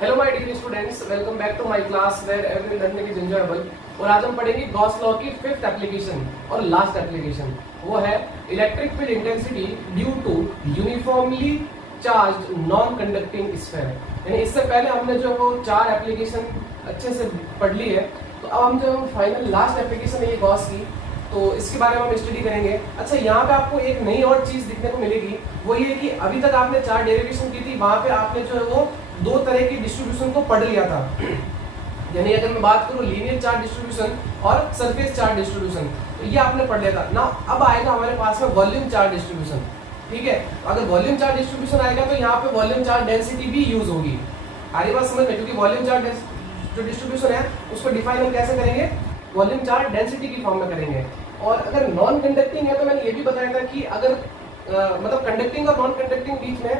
Hello my dear students, welcome back to my class where every learning is enjoyable. और आज हम पढ़ेंगे Gauss law की fifth application और लास्ट एप्लीकेशन। वो है electric field intensity due to uniformly charged non conducting sphere. यानी इससे पहले हमने जो वो चार एप्लीकेशन अच्छे से पढ़ ली है, तो अब हम जो फाइनल लास्ट एप्लीकेशन है ये गॉस की, तो इसके बारे में हम स्टडी करेंगे। अच्छा, यहाँ पे आपको एक नई और चीज दिखने को मिलेगी, वो ये कि अभी तक आपने चार डेरिवेशन की थी, वहां पे आपने जो है वो दो तरह की डिस्ट्रीब्यूशन को पढ़ लिया था। यानी अगर मैं बात करूं लीनियर चार्ज डिस्ट्रीब्यूशन और सरफेस चार्ज डिस्ट्रीब्यूशन, तो ये आपने पढ़ लिया था ना। अब आएगा हमारे पास में वॉल्यूम चार्ज डिस्ट्रीब्यूशन। ठीक है, अगर वॉल्यूम चार्ज डिस्ट्रीब्यूशन आएगा तो यहाँ पे वॉल्यूम चार्ज डेंसिटी भी यूज होगी। आगे बात समझ में, क्योंकि वॉल्यूम चार्ज जो डिस्ट्रीब्यूशन है उसको डिफाइन हम कैसे करेंगे, वॉल्यूम चार्ज डेंसिटी की फॉर्म में करेंगे। और अगर नॉन कंडक्टिंग है तो मैंने ये भी बताया था कि अगर मतलब कंडक्टिंग और नॉन कंडक्टिंग बीच में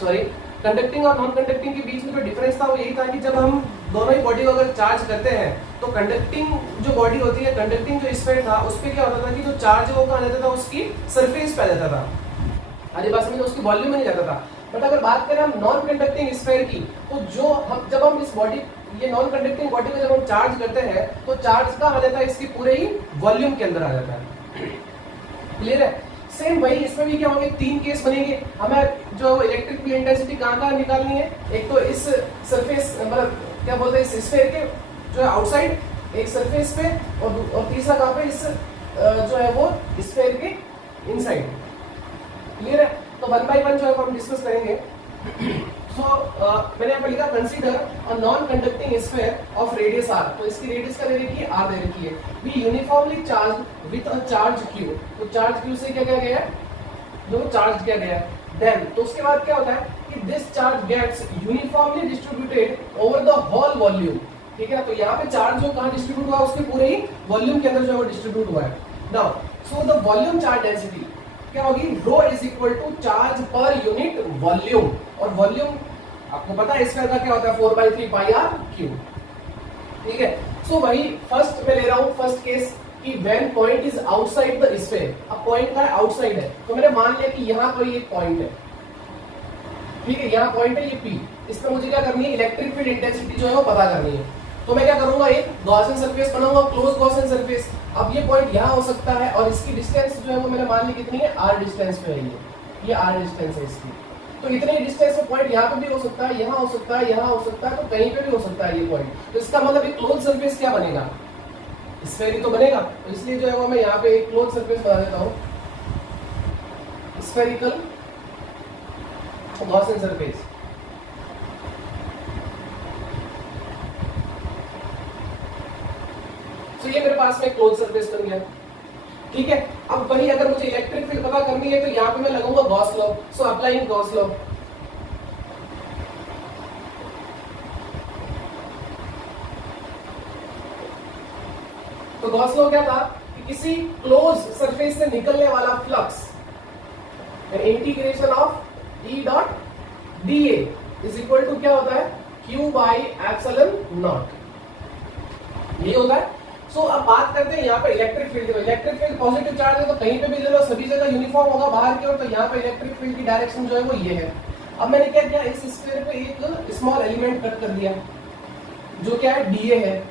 सॉरी कंडक्टिंग और नॉन कंडक्टिंग के बीच में जो डिफरेंस था वो यही था कि जब हम दोनों ही बॉडी को अगर चार्ज करते हैं तो कंडक्टिंग जो बॉडी होती है, कंडक्टिंग जो स्फीयर था उस पर क्या होता था कि जो चार्ज है वो कहाँ जाता था, उसकी सरफेस पे आ जाता था। आगे बात समझे, उसकी वॉल्यूम में नहीं जाता था। बट अगर बात करें हम नॉन कंडक्टिंग स्फीयर की, तो जो हम जब हम इस बॉडी ये नॉन कंडक्टिंग बॉडी को जब हम चार्ज करते हैं तो चार्ज का आ जाता है इसकी पूरे ही वॉल्यूम के अंदर आ जाता है। क्लियर है? सेम वही इसमें भी क्या होंगे, तीन केस बनेंगे। हमें जो इलेक्ट्रिक फील्ड इंटेंसिटी कहाँ निकालनी है, एक तो इस सरफेस मतलब क्या बोलते हैं इस स्फीयर के जो है आउटसाइड, एक सरफेस पे, और तीसरा कहाँ पे, इस जो है वो स्फीयर के इनसाइड। क्लियर है? तो वन बाय वन जो है हम डिस्कस करेंगे। मैंने यहाँ पे लिखा consider a non conducting sphere of radius r। तो इसकी रेडियस का दे रखी है r दे रखी है, be uniformly charged with a charge q। तो चार्ज q से क्या किया गया है, जो चार्ज किया गया है। देन तो उसके बाद क्या होता है कि this charge gets uniformly distributed over the whole volume. ठीक है, तो यहाँ पे चार्ज जो कहाँ डिस्ट्रीब्यूट हुआ, उसके पूरे ही वॉल्यूम के अंदर जो है वो डिस्ट्रीब्यूट हुआ है। Now so the volume charge density क्या होगी, rho is equal to charge per unit volume. और वॉल्यूम आपको पता है स्फीयर का क्या होता है, 4/3 पाई आर क्यू। ठीक है, सो वही फर्स्ट में ले रहा हूं, फर्स्ट केस कि when point is outside the sphere. अब पॉइंट का आउटसाइड है, तो मैंने मान लिया कि यहाँ पर ये पॉइंट है। ठीक है, यहाँ पॉइंट है ये पी, इस पर मुझे क्या करनी है, इलेक्ट्रिक फील्ड इंटेंसिटी जो है वो पता करनी है। तो मैं क्या करूंगा, एक गॉसियन सरफेस बनाऊंगा, क्लोज गॉसियन सरफेस। अब ये पॉइंट यहाँ हो सकता है और इसकी डिस्टेंस जो है वो मैंने मान ली कितनी है, r डिस्टेंस पे है, ये r डिस्टेंस है इसकी। तो इतने डिस्टेंस पे पॉइंट यहाँ पे भी हो सकता है, यहाँ हो सकता है, यहाँ हो सकता है, तो कहीं पे भी हो सकता है ये पॉइंट। तो इसका मतलब एक क्लोज सरफेस क्या बनेगा, स्फीयर ही तो बनेगा। तो इसलिए जो है वो मैं यहाँ पे एक क्लोज सरफेस बना देता हूँ, स्फेरिकल गॉसियन सरफेस। तो ये मेरे पास में क्लोज सरफेस बन गया। ठीक है, अब वही अगर मुझे इलेक्ट्रिक फील्ड पता करनी है तो यहाँ पे मैं लगाऊंगा Gauss law. So applying Gauss law. तो गॉस लॉ क्या था कि किसी क्लोज सरफेस से निकलने वाला flux integration of E dot D A is equal to क्या होता है, क्यू बाई एप्सिलॉन नॉट। ये होता है। सो अब बात करते हैं यहाँ पे इलेक्ट्रिक फील्ड की। इलेक्ट्रिक फील्ड पॉजिटिव चार्ज है तो कहीं पे भी ले लो, सभी जगह यूनिफॉर्म होगा बाहर की ओर। तो यहाँ पे इलेक्ट्रिक फील्ड की डायरेक्शन जो है वो ये है। अब मैंने क्या किया, इस स्फीयर पे एक स्मॉल एलिमेंट कट कर दिया जो क्या है, डीए है।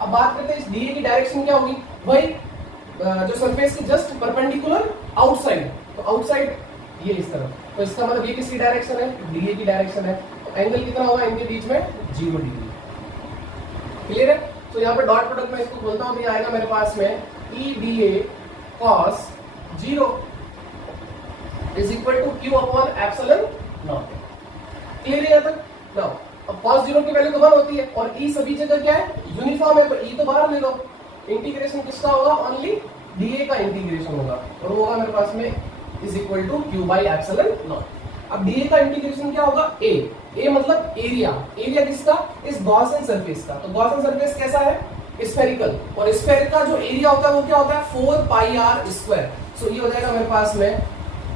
अब बात करते हैं इस डीए की डायरेक्शन क्या होगी, वही जो सरफेस के जस्ट परपेंडिकुलर आउटसाइड। तो आउटसाइड ये इस तरफ, तो इसका मतलब ये किसकी डायरेक्शन है, डीए की डायरेक्शन है। तो एंगल कितना होगा इनके बीच में, 0 डिग्री। क्लियर है? तो यहाँ पे डॉट प्रोडक्ट में इसको बोलता हूँ, तो ये आएगा मेरे पास में E D A cos 0 is equal to Q upon epsilon naught. Clear है यहाँ तक? नाउ अब कॉस 0 की वैल्यू तो 1 होती है और ई सभी जगह क्या है, यूनिफॉर्म है, तो ई तो बाहर ले लो। इंटीग्रेशन किसका होगा, ओनली डीए का इंटीग्रेशन होगा, और वो होगा मेरे पास में is equal to Q by epsilon naught. अब डीए का इंटीग्रेशन क्या होगा, ए मतलब एरिया। एरिया किसका, इस गॉसियन सरफेस का। तो गॉसियन सरफेस कैसा है, स्फेरिकल, और स्फेयर का जो एरिया होता है वो क्या होता है, 4 पाई आर स्क्वायर। सो ये हो जाएगा मेरे पास में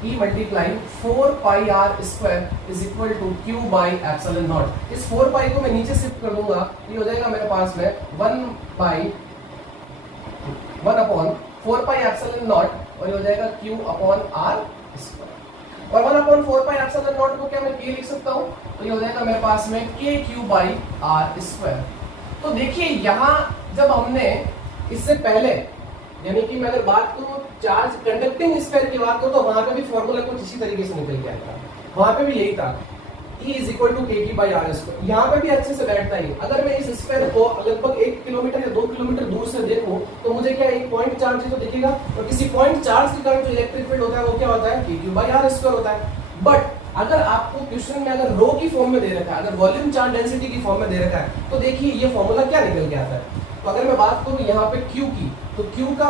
E multiply 4 pi R square is equal to Q by epsilon naught. इस 4 पाई को मैं नीचे शिफ्ट कर दूंगा, ये हो जाएगा मेरे पास में 1 अपॉन 4 पाई एप्सिलॉन नॉट, और ये हो जाएगा क्यू अपॉन आर स्क्वायर। और 1/4πε0 को क्या मैं k लिख सकता हूँ, तो ये हो जाएगा मेरे पास में KQ/r²। तो देखिए यहाँ जब हमने इससे पहले, यानी कि मैं अगर बात करूँ चार्ज कंडक्टिंग स्फीयर की बात करूँ, तो वहां पे भी फॉर्मूला कुछ इसी तरीके से निकल के आया था, वहां पे भी यही था E = KQ/r²। यहाँ पे भी अच्छे से बैठता ही। अगर मैं इस स्फीयर को लगभग 1 किलोमीटर या 2 किलोमीटर दूर से देखूं तो मुझे क्या एक पॉइंट चार्ज ही तो दिखेगा, और किसी पॉइंट चार्ज के कारण जो इलेक्ट्रिक फील्ड होता है वो क्या होता है, KQ/r² होता है। बट अगर आपको क्वेश्चन में अगर रो की फॉर्म में दे रखा है, अगर वॉल्यूम चार्ज डेंसिटी की फॉर्म में दे रखा है, तो देखिए ये फॉर्मूला क्या निकल के आता है। तो अगर मैं बात करूं यहाँ पे Q की, तो Q का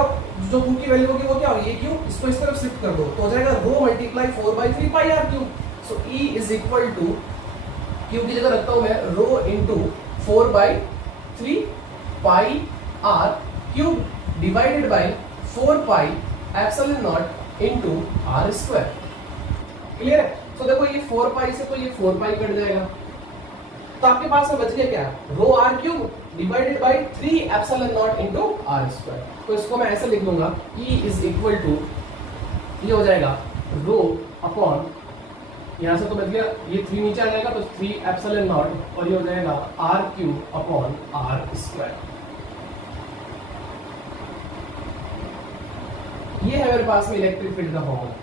जो Q की वैल्यू होगी वो क्या होगी, ये Q, इसको इस तरफ शिफ्ट कर दो तो हो जाएगा rho multiply 4/3πr³। So E = Q की जगह रखता हूं मैं rho into 4/3πr³ divided by 4πε0 into r²। Clear है? तो देखो ये 4π से तो ये 4π कट जाएगा, तो आपके पास में बच गया क्या, ρr³ divided by 3ε0 into r²। तो इसको मैं ऐसे लिख दूंगा E = ये हो जाएगा रो अपॉन, यहां से तो बच गया ये 3 नीचे आ जाएगा तो 3ε0, और ये हो जाएगा r³/r²। ये है मेरे पास में इलेक्ट्रिक फील्ड का फॉर्मूला।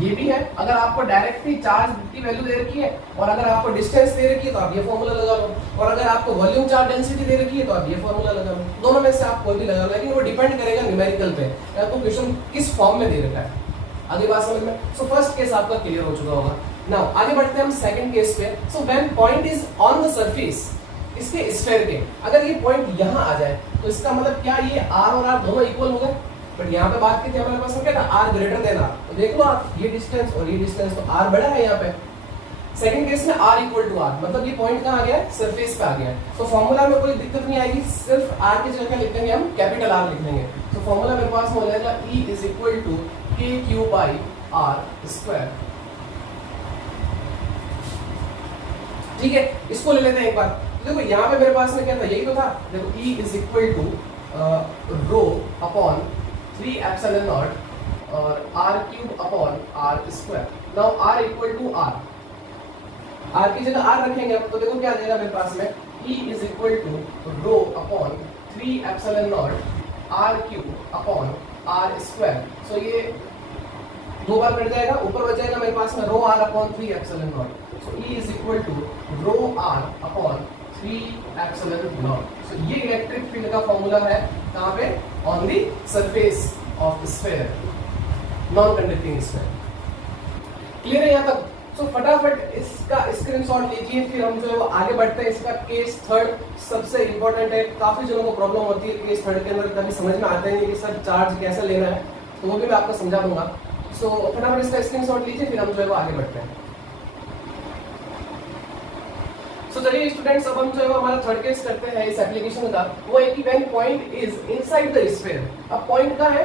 ये भी है, अगर आपको डायरेक्टली चार्ज की वैल्यू दे रखी है और अगर आपको डिस्टेंस दे रखी है तो आप ये फॉर्मूला लगा लो, और अगर आपको वॉल्यूम चार्ज डेंसिटी दे रखी है तो आप ये फॉर्मूला लगा लो। दोनों में से आप कोई भी लगा लो, लेकिन वो डिपेंड करेगा न्यूमेरिकल पे, या तो क्वेश्चन किस फॉर्म में दे रखा है। आगे बात समझ में? सो फर्स्ट केस आपका क्लियर हो चुका होगा। नाउ आगे बढ़ते हैं हम सेकंड केस पे। So when point is on the surface, इसके स्फीयर के, अगर ये पॉइंट यहाँ आ जाए तो इसका मतलब क्या, ये r और r दोनों इक्वल हो गए। बट यहाँ पे बात की थी हमारे पास में क्या था, r ग्रेटर देन r। तो देख लो आप, ये डिस्टेंस और ये डिस्टेंस, तो r बड़ा है यहाँ पे। सेकंड केस में r = r, मतलब ये पॉइंट कहाँ आ गया है, सरफेस पे आ गया है। तो फॉर्मूला में कोई दिक्कत नहीं आएगी, सिर्फ r की जगह क्या लिख देंगे हम, कैपिटल R लिख देंगे। तो फॉर्मूला मेरे पास हो जाएगा E = KQ/r²। ठीक है, इसको ले लेते हैं एक बार। तो देखो यहाँ पे मेरे पास में क्या था, यही तो था। देखो E = रो अपॉन 3ε0 और r³/r²। Now r = r, r की जगह r रखेंगे अब, तो देखो क्या आ जाएगा मेरे पास में, E = रो अपॉन 3ε0 r³/r²। सो ये दो बार कट जाएगा, ऊपर बच जाएगा मेरे पास में ρr/3ε0। सो E = ρr/3ε0। सो ये इलेक्ट्रिक फील्ड का फॉर्मूला है, कहां पे, on the surface of sphere, non conducting sphere. Clear है यहां तक? सो फटाफट इसका स्क्रीनशॉट लीजिए, फिर हम जो है वो आगे बढ़ते हैं। इसका केस थर्ड सबसे इंपॉर्टेंट है, काफी जनों को प्रॉब्लम होती है केस थर्ड के अंदर, कभी समझ में आता ही नहीं कि सर चार्ज कैसे लेना है, तो वो भी मैं आपको समझा दूंगा। सो फटाफट इसका स्क्रीनशॉट लीजिए, फिर हम जो है वो आगे बढ़ते हैं। सो चलिए स्टूडेंट्स, अब हम जो है वो हमारा थर्ड केस करते हैं इस एप्लीकेशन का। वो है कि when point is inside the sphere. अब पॉइंट कहाँ है,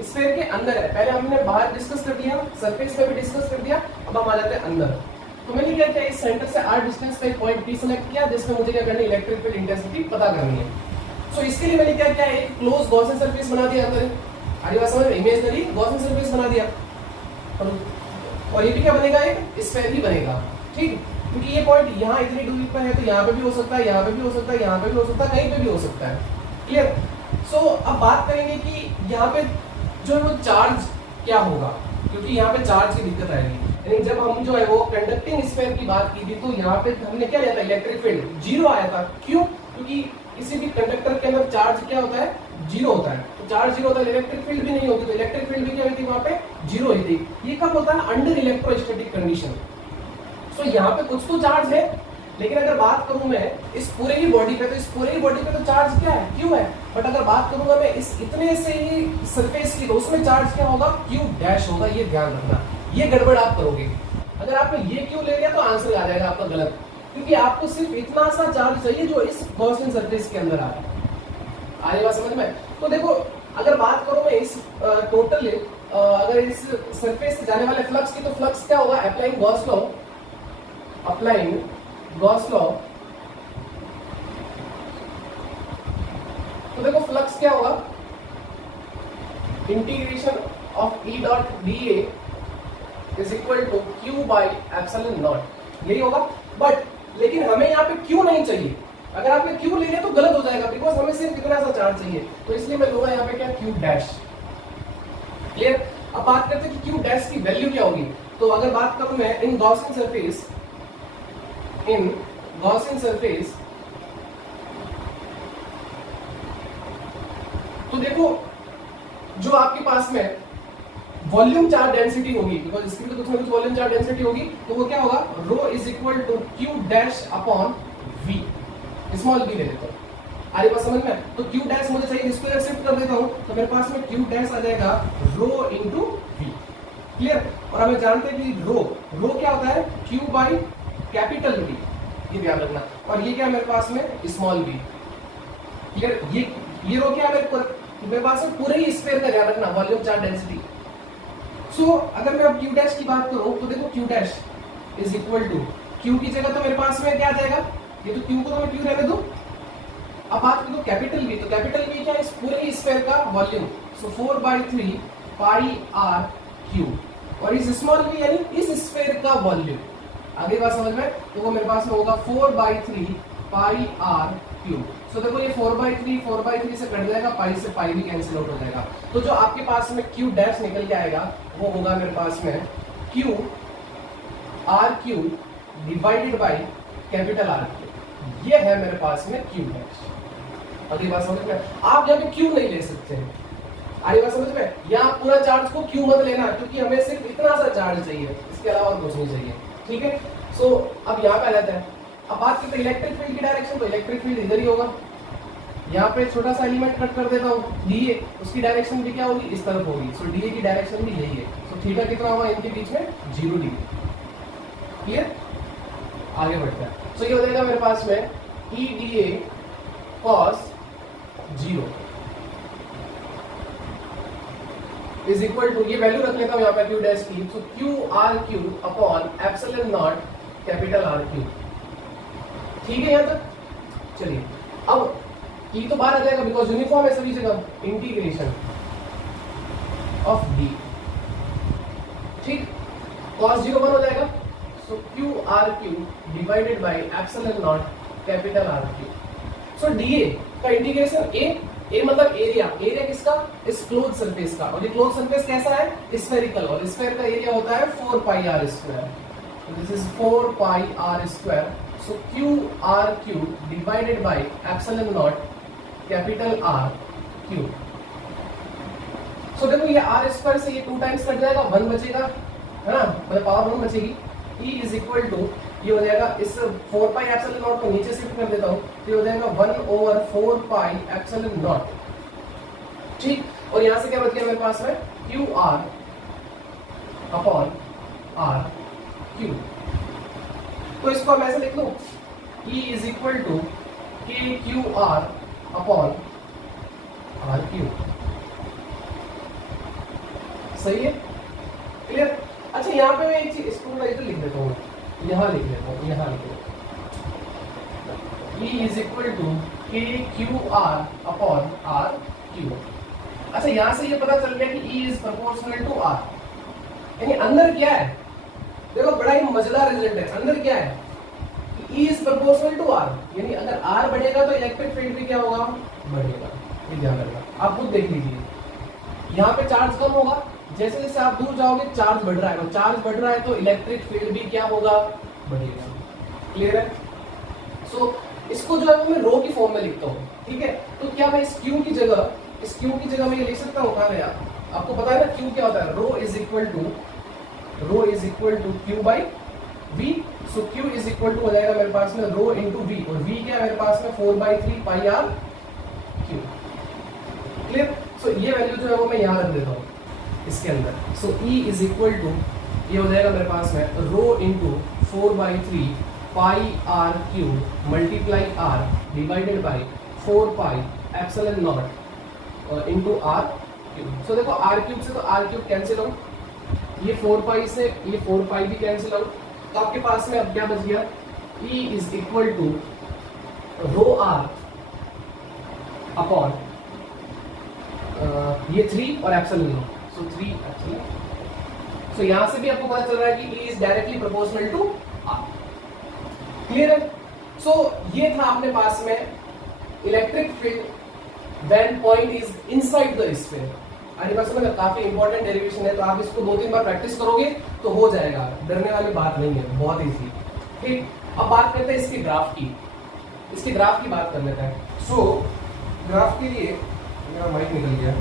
स्फीयर के अंदर है। पहले हमने बाहर डिस्कस कर दिया, सरफेस पे भी डिस्कस कर दिया, अब हम आ जाते हैं अंदर। तो मैंने क्या किया, इस सेंटर से r डिस्टेंस पे एक पॉइंट P सेलेक्ट किया, जिसमें मुझे क्या करनी है, इलेक्ट्रिक फील्ड इंटेंसिटी पता करनी है। सो इसके लिए मैंने क्या किया, एक क्लोज गॉसियन सरफेस बना दिया अंदर। आगे बात समझ में, इमेजिनरी गॉसियन सरफेस बना दिया, और ये भी क्या बनेगा, एक स्फीयर ही बनेगा। ठीक, क्योंकि ये पॉइंट यहाँ इतनी दूरी पर है, तो यहाँ पे भी हो सकता है, यहाँ पे भी हो सकता है, यहाँ पे भी हो सकता है, कहीं पे भी हो सकता है। क्लियर? सो अब बात करेंगे कि यहाँ पे जो है वो चार्ज क्या होगा, क्योंकि यहाँ पे चार्ज की दिक्कत आएगी। यानी जब हम जो है वो कंडक्टिंग स्फीयर की बात की थी, तो यहाँ पे हमने क्या लिया था, इलेक्ट्रिक फील्ड 0 आया था। क्यों? क्योंकि किसी भी कंडक्टर के अंदर चार्ज क्या होता है, 0 होता है। तो चार्ज 0 होता है, इलेक्ट्रिक फील्ड भी नहीं होती, तो इलेक्ट्रिक फील्ड भी क्या हुई थी, वहां पे 0 हुई थी। ये कब होता है, अंडर इलेक्ट्रोस्टैटिक कंडीशन। सो यहाँ पे कुछ तो चार्ज है, लेकिन अगर बात करूं मैं इस पूरे ही बॉडी पे, तो इस पूरे ही बॉडी पे तो चार्ज क्या है, क्यू है। बट अगर बात करूंगा मैं इस इतने से ही सरफेस की, तो उसमें चार्ज क्या होगा, क्यू डैश होगा। ये ध्यान रखना, ये गड़बड़ आप करोगे। अगर आपने ये क्यू ले लिया तो आंसर आ जाएगा आपका गलत, क्योंकि आपको सिर्फ इतना सा चार्ज चाहिए जो इस गॉसियन सरफेस के अंदर आ रहा है। आगे बात समझ में? तो देखो, अगर बात करूं मैं इस टोटल अगर इस सरफेस से जाने वाले फ्लक्स की, तो फ्लक्स क्या होगा, applying Gauss law, applying Gauss law. तो देखो फ्लक्स क्या होगा, integration of E dot dA is equal to Q by epsilon naught, यही होगा। बट लेकिन हमें यहाँ पे क्यू नहीं चाहिए, अगर आपने क्यू ले लिया तो गलत हो जाएगा, बिकॉज हमें सिर्फ इतना सा चार्ज चाहिए, तो इसलिए मैं लूंगा यहाँ पे क्या, क्यू डैश। क्लियर। अब बात करते हैं कि क्यू डैश की वैल्यू क्या होगी। तो अगर बात करूं मैं इन गॉसियन सरफेस, तो देखो जो आपके पास में वॉल्यूम चार्ज डेंसिटी होगी, बिकॉज इसकी भी तो कुछ ना कुछ वॉल्यूम चार्ज डेंसिटी होगी, तो वो क्या होगा, rho is equal to Q dash upon V, small V ले लेता हूं। आगे बात समझ में। तो क्यू डैश मुझे चाहिए, इसको इधर शिफ्ट कर देता हूं, तो मेरे पास में क्यू डैश आ जाएगा रो इंटू वी। क्लियर। और हमें जानते हैं कि रो क्या होता है, क्यू बाई कैपिटल वी, ये ध्यान रखना। और ये क्या मेरे पास में, स्मॉल वी। क्लियर। ये रो क्या है मेरे पास में, पूरे ही स्फीयर का ध्यान रखना, वॉल्यूम चार्ज डेंसिटी। सो अगर मैं अब क्यू डैश की बात करूं तो देखो Q dash is equal to, Q की जगह तो मेरे पास में क्या आ जाएगा, ये तो क्यू को तो मैं क्यू रहने दूं। अब बात करूं कैपिटल वी, तो कैपिटल वी क्या है, इस पूरे ही स्फीयर का volume, so 4/3 pi R cube. और इस स्मॉल वी यानी इस स्फीयर का वॉल्यूम, आगे बात समझ में, तो वो मेरे पास में होगा 4/3 पाई आर क्यू। सो देखो ये 4/3 से कट जाएगा, पाई से पाई भी कैंसिल आउट हो जाएगा। तो जो आपके पास में क्यू डैश निकल के आएगा वो होगा मेरे पास में Q R Q divided by capital R Q. ये है मेरे पास में क्यू डैश। अगली बात समझ में, आप यहाँ पे क्यू नहीं ले सकते हैं। आगे बात समझ में, यहाँ पूरा चार्ज को क्यू मत लेना, क्योंकि हमें सिर्फ इतना सा चार्ज चाहिए, इसके अलावा कुछ नहीं चाहिए। ठीक है। सो अब यहाँ पे आ जाता है। अब बात करते हैं इलेक्ट्रिक फील्ड की डायरेक्शन, तो इलेक्ट्रिक फील्ड इधर ही होगा। यहाँ पे छोटा सा एलिमेंट कट कर देता हूँ, डीए, उसकी डायरेक्शन भी क्या होगी, इस तरफ होगी। सो डीए की डायरेक्शन भी यही है। सो थीटा कितना होगा इनके बीच में, 0 डिग्री। क्लियर। आगे बढ़ते हैं। सो ये हो जाएगा मेरे पास में E D A cos 0 is equal to, ये वैल्यू रख लेता हूँ यहाँ पे क्यू डैश की, so Q R Q upon epsilon naught capital R cube. ठीक है यहाँ तक। चलिए अब ई तो बाहर आ जाएगा, बिकॉज यूनिफॉर्म है सभी जगह, इंटीग्रेशन ऑफ डी। ठीक। cos 0 1 हो जाएगा, so Q R Q divided by epsilon naught capital R cube. So DA का इंटीग्रेशन ए मतलब एरिया किसका, इस क्लोज सरफेस का। और ये क्लोज सरफेस कैसा है, स्फेरिकल, और स्फेयर का एरिया होता है 4 pi R square. This is 4 pi R square. So Q R Q divided by epsilon naught capital R cube. So देखो ये आर स्क्वायर से ये 2 टाइम्स कट जाएगा, 1 बचेगा, है ना, मतलब पावर 1 बचेगी। ई इज इक्वल टू, ये हो जाएगा, इस 4 पाई एप्सिलॉन नॉट को नीचे शिफ्ट कर देता हूँ, तो ये हो जाएगा 1/4 पाई एप्सिलॉन नॉट। ठीक। और यहां से क्या बच गया मेरे पास में, Q R upon R cube. तो इसको हम ऐसे लिख लो, E is equal to K Q R upon R cube. सही है। क्लियर। अच्छा यहाँ पे मैं एक चीज, इसको मैं इधर लिख देता हूँ, यहाँ लिख लेता हूँ, यहाँ लिख लेता हूँ, E is equal to K Q R upon R cube. अच्छा यहाँ से ये पता चल गया कि E is proportional to R, यानी अंदर क्या है, देखो बड़ा ही मजेदार रिजल्ट है। अंदर क्या है, E is proportional to R, यानी अगर R बढ़ेगा तो इलेक्ट्रिक फील्ड भी क्या होगा, बढ़ेगा। ये ध्यान रखना, आप खुद देख लीजिए। यहाँ पे चार्ज कम होगा, जैसे जैसे आप दूर जाओगे चार्ज बढ़ रहा है, चार्ज बढ़ रहा है तो इलेक्ट्रिक फील्ड भी क्या होगा, बढ़ेगा। क्लियर है। सो इसको जो है मैं रो की फॉर्म में लिखता हूँ। ठीक है। तो क्या मैं इस क्यू की जगह मैं ये लिख सकता हूँ, कहाँ गया, आपको पता है ना क्यू क्या होता है, rho is equal to Q by V. So Q is equal to हो जाएगा मेरे पास में रो इंटू वी, और वी क्या है मेरे पास में 4/3 pi R cube. Clear. So ये वैल्यू जो है वो मैं यहाँ रख देता हूँ इसके अंदर। So E is equal to, ये हो जाएगा मेरे पास में rho into 4/3 pi R cube multiply R divided by 4 pi epsilon naught into R cube. So देखो आर क्यूब से तो आर क्यूब कैंसिल आउट, ये 4 पाई से ये 4 पाई भी कैंसिल आउट, तो आपके पास में अब क्या बच गया, E is equal to rho R upon ये 3 और epsilon naught, so 3 epsilon. So यहां से भी आपको पता चल रहा है कि E is directly proportional to R। Clear है? सो ये था अपने पास में electric field when point is inside the sphere. आगे बात समझ, काफी इंपॉर्टेंट डेरिवेशन है, तो आप इसको 2-3 बार प्रैक्टिस करोगे तो हो जाएगा, डरने वाली बात नहीं है, बहुत इजी। ठीक, अब बात करते हैं इसकी ग्राफ की। इसकी ग्राफ की बात कर लेते हैं। सो ग्राफ के लिए मेरा माइक निकल गया,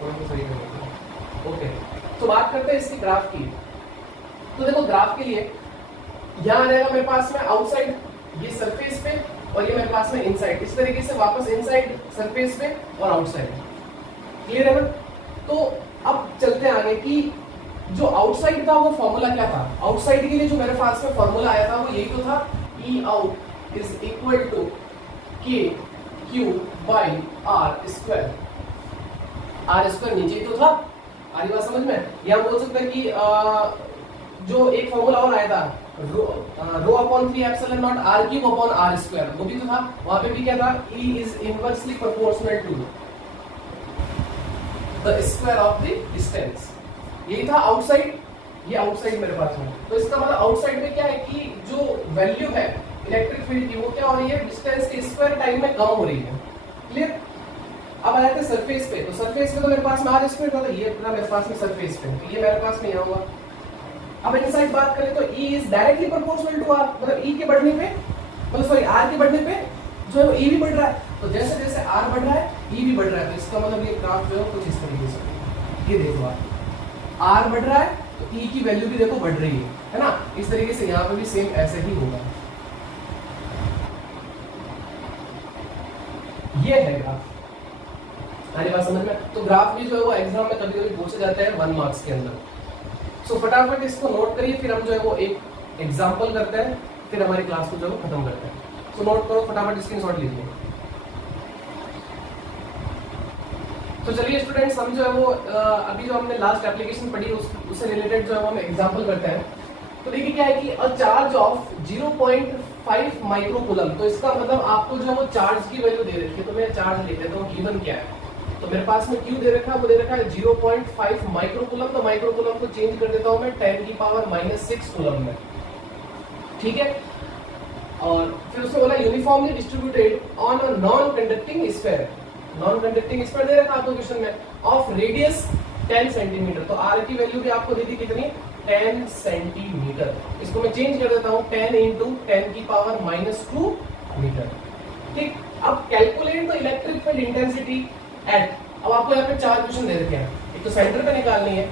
सही कर लेते हैं। ओके, तो बात करते हैं इसकी ग्राफ की। तो देखो ग्राफ के लिए यहां रहेगा मेरे पास में आउटसाइड ये सरफेस पे, और ये मेरे पास में इनसाइड, इस तरीके से वापस इनसाइड सरफेस पे और आउटसाइड। क्लियर है ना? तो अब चलते हैं आगे कि जो आउटसाइड था वो फॉर्मूला क्या था। आउटसाइड के लिए जो मेरे पास में फॉर्मूला आया था वो यही तो था, E out is equal to K Q by R square। R square नीचे ही तो था, आगे बात समझ में। या बोल सकते हैं कि जो एक फॉर्मूला और आया था rho upon 3 epsilon not R cube upon R square, वो भी तो था। वहां पे भी क्या था, E is inversely proportional to the square of the distance। यही था आउटसाइड, ये आउटसाइड मेरे पास में। तो इसका मतलब आउटसाइड में क्या है कि जो वैल्यू है इलेक्ट्रिक फील्ड की वो क्या हो रही है, डिस्टेंस के स्क्वायर टाइम में कम हो रही है। क्लियर? अब आया था सरफेस पे, तो सरफेस पे तो मेरे पास में R स्क्वायर था, ये पूरा मेरे पास में सरफेस पे, तो ये मेरे पास में यहाँ हुआ। अब इनसाइड बात करें तो E is directly proportional to R, मतलब E के बढ़ने पे, मतलब सॉरी R के बढ़ने पे जो है वो E भी बढ़ रहा है। तो जैसे जैसे R बढ़ रहा है E भी बढ़ रहा है। तो इसका मतलब ये ग्राफ जो है कुछ इस तरीके से, ये देखो R बढ़ रहा है तो E की वैल्यू भी देखो बढ़ रही है ना? इस तरीके से यहाँ पे भी सेम ऐसे ही होगा। ये है ग्राफ, आगे बात समझ में। तो ग्राफ भी जो है वो एग्जाम में कभी कभी पूछे जाते हैं 1 मार्क्स के अंदर। सो फटाफट इसको नोट करिए, फिर हम जो है वो एक एग्जाम्पल करते हैं, फिर हमारी क्लास को जो है खत्म करते हैं। सो नोट करो, फटाफट स्क्रीनशॉट लीजिए। तो चलिए स्टूडेंट्स, हम जो है वो अभी जो हमने लास्ट एप्लीकेशन पढ़ी उससे रिलेटेड जो है हम एग्जांपल करते हैं। तो देखिए क्या है कि अ चार्ज ऑफ 0.5 माइक्रोकूलम, तो इसका मतलब आपको जो है वो चार्ज की वैल्यू दे रखी है। तो मैं चार्ज लिख देता हूँ, गिवन क्या है। तो मेरे पास में Q दे रखा है, वो दे रखा है 0.5 माइक्रोकूलम। तो माइक्रोकूलम को चेंज कर देता हूँ मैं 10⁻⁻⁶ कूलम में। ठीक है, और फिर उसने बोला uniformly distributed on a non conducting sphere. Non conducting sphere दे रखा आपको क्वेश्चन में, ऑफ रेडियस 10 सेंटीमीटर। तो R की वैल्यू भी आपको दे दी कितनी, 10 सेंटीमीटर। इसको मैं चेंज कर देता हूँ 10 × 10⁻⁻2 मीटर। ठीक, अब calculate the electric field intensity at. अब आपको यहाँ पे 4 क्वेश्चन दे रखे हैं, एक तो सेंटर पे निकालनी है,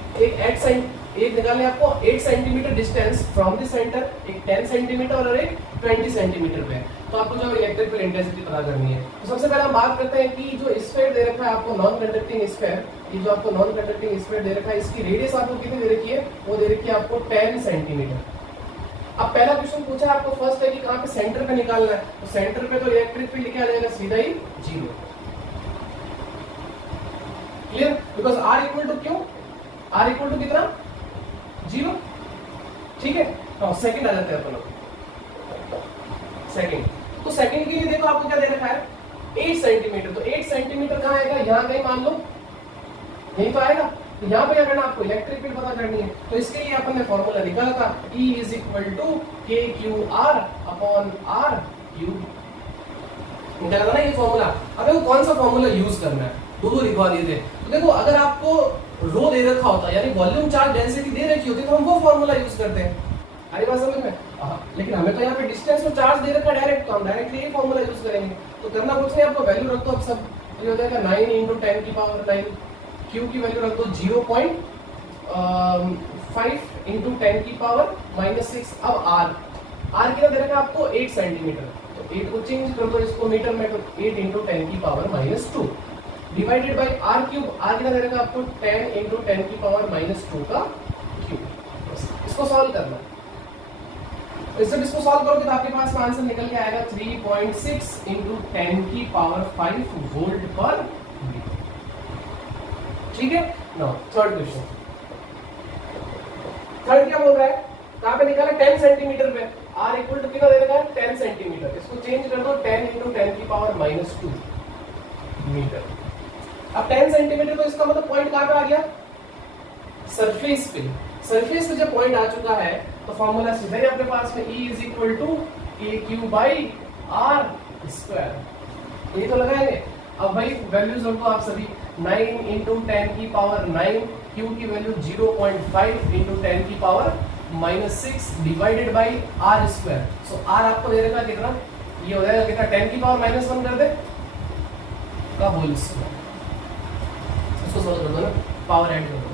एक निकालनी है आपको 8 centimetre distance from the centre, एक 10 सेंटीमीटर और एक 20 सेंटीमीटर पे। तो आपको जो इलेक्ट्रिक फील्ड इंटेंसिटी पता करनी है। तो सबसे पहले हम बात करते हैं कि जो स्फीयर दे रखा है आपको नॉन कंडक्टिंग स्फीयर, ये जो आपको नॉन कंडक्टिंग स्फीयर दे रखा है, इसकी रेडियस आपको कितनी दे रखी है, वो दे रखी है आपको 10 सेंटीमीटर। अब पहला क्वेश्चन पूछा है आपको फर्स्ट है कि कहाँ पे सेंटर पे निकालना है। तो सेंटर पे तो इलेक्ट्रिक फील्ड क्या आ जाएगा, सीधा ही 0। Clear? Because R equal to क्यों, R इक्वल टू कितना, 0। ठीक है, तो सेकंड आ जाते हैं अपन लोग। सेकंड, तो सेकंड के लिए देखो आपको क्या दे रखा है, 8 सेंटीमीटर। तो 8 सेंटीमीटर कहाँ आएगा, यहाँ कहीं मान लो यही तो आएगा। तो यहाँ पे क्या करना, आपको इलेक्ट्रिक फील्ड पता करनी है। तो इसके लिए अपन ने फॉर्मूला निकाला था, E is equal to KQR upon R cube. निकाला था ना ये फॉर्मूला। अब देखो कौन सा फॉर्मूला यूज करना है, दो लिखवा दिए थे। तो देखो अगर आपको रो दे रखा होता, यानी वॉल्यूम चार्ज डेंसिटी दे रखी होती, तो हम वो फॉर्मूला यूज करते हैं। अरे बात समझ में? लेकिन हमें तो यहाँ पे डिस्टेंस में चार्ज दे रखा डायरेक्ट, तो हम डायरेक्टली ये फॉर्मूला यूज करेंगे। तो करना कुछ नहीं, आपको वैल्यू रख दो। अब सब ये हो जाएगा 9 × 10⁻⁹। Q की वैल्यू रख दो 0.5 × 10⁻⁻6। अब R कितना दे रखा है आपको, 8 सेंटीमीटर। तो 8 को चेंज कर दो इसको मीटर में, तो 8 × 10⁻⁻2 divided by R cube. R कितना दे रखा है आपको, 10 × 10⁻⁻2 का क्यूब। इसको सॉल्व करना है। जब इसको सॉल्व करोगे तो आपके पास में आंसर निकल के आएगा 3.6 × 10⁵ वोल्ट पर मीटर। ठीक है, नाउ थर्ड क्वेश्चन। थर्ड क्या बोल रहा है, कहां पे निकाला, 10 सेंटीमीटर पे। R इक्वल टू कितना दे रखा है, 10 सेंटीमीटर। इसको चेंज कर दो 10 × 10⁻⁻2 मीटर। अब 10 सेंटीमीटर, तो इसका मतलब पॉइंट कहां पे आ गया, सरफेस पे जब पॉइंट आ चुका है तो फॉर्मूला सीधा ही अपने पास में E is equal to KQ by R square, ये तो लगाएंगे। अब भाई वैल्यूज रखो आप सभी, 9 इंटू 10 की पावर 9, Q की वैल्यू 0.5 इंटू 10 की power -6 divided by R square. So R आपको दे देगा कितना, ये हो जाएगा कितना, 10 की पावर -1 कर दे का होल स्क्वायर, इसको सॉल्व कर दो ना, पावर ऐड कर दो,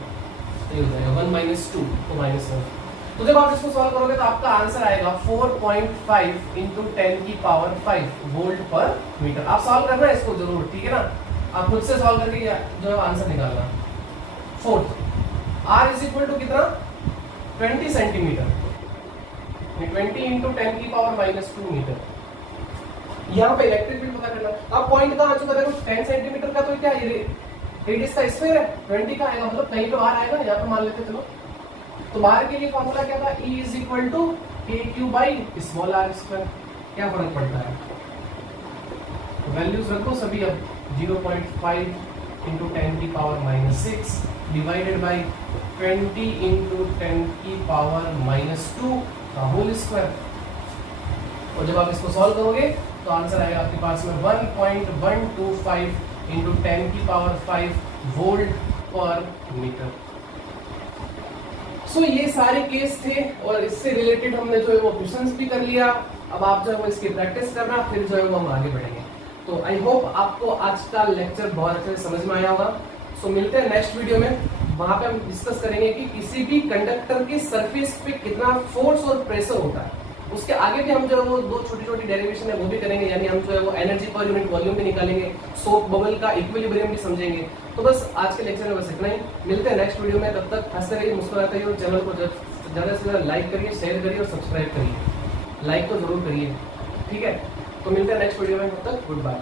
ये हो जाएगा 1 - 2 तो -1। तो जब आप इसको सॉल्व करोगे तो आपका आंसर आएगा 4.5 इंटू 10 की पावर 5 वोल्ट पर मीटर। आप सॉल्व करना इसको जरूर, ठीक है ना, आप खुद से सॉल्व करके जो आंसर निकालना। Fourth, R is equal to कितना, 20 सेंटीमीटर, 20 इंटू 10 की पावर -2 मीटर। यहाँ पे इलेक्ट्रिक फील्ड पता करना। अब पॉइंट कहाँ आ चुका, देखो 10 सेंटीमीटर का तो क्या रेडियस का स्क्वायर है, 20 का आएगा, मतलब कहीं तो बाहर आएगा ना, यहाँ पे मान लेते चलो। तो बाहर के लिए फॉर्मूला क्या था, E is equal to KQ by small r square. क्या फर्क पड़ता है, वैल्यूज रखो सभी अब, 0.5 इंटू 10 की पावर -6 डिवाइडेड बाई 20 इंटू 10 की पावर -2 का होल स्क्वायर। और जब आप इसको सॉल्व करोगे तो आंसर आएगा आपके पास में 1.125 इंटू 10 की पावर 5 वोल्ट पर मीटर। सो ये सारे केस थे और इससे रिलेटेड हमने जो है वो क्वेश्चंस भी कर लिया। अब आप जो है वो इसकी प्रैक्टिस करना, फिर जो है वो हम आगे बढ़ेंगे। तो आई होप आपको आज का लेक्चर बहुत अच्छे से समझ में आया होगा। सो मिलते हैं नेक्स्ट वीडियो में, वहां पे हम डिस्कस करेंगे कि किसी भी कंडक्टर की सरफेस पे कितना फोर्स और प्रेशर होता है। उसके आगे भी हम जो है वो दो छोटी छोटी डेरिवेशन है वो भी करेंगे, यानी हम जो है वो एनर्जी पर यूनिट वॉल्यूम भी निकालेंगे, सोप बबल का इक्विलिब्रियम भी समझेंगे। तो बस आज के लेक्चर में बस इतना ही, मिलते हैं नेक्स्ट वीडियो में। तब तक हंसते रहिए, मुस्कुराते रहिए और चैनल को ज्यादा से ज्यादा लाइक करिए, शेयर करिए और सब्सक्राइब करिए। लाइक तो जरूर करिए, ठीक है। तो मिलते हैं नेक्स्ट वीडियो में, तब तक गुड बाय।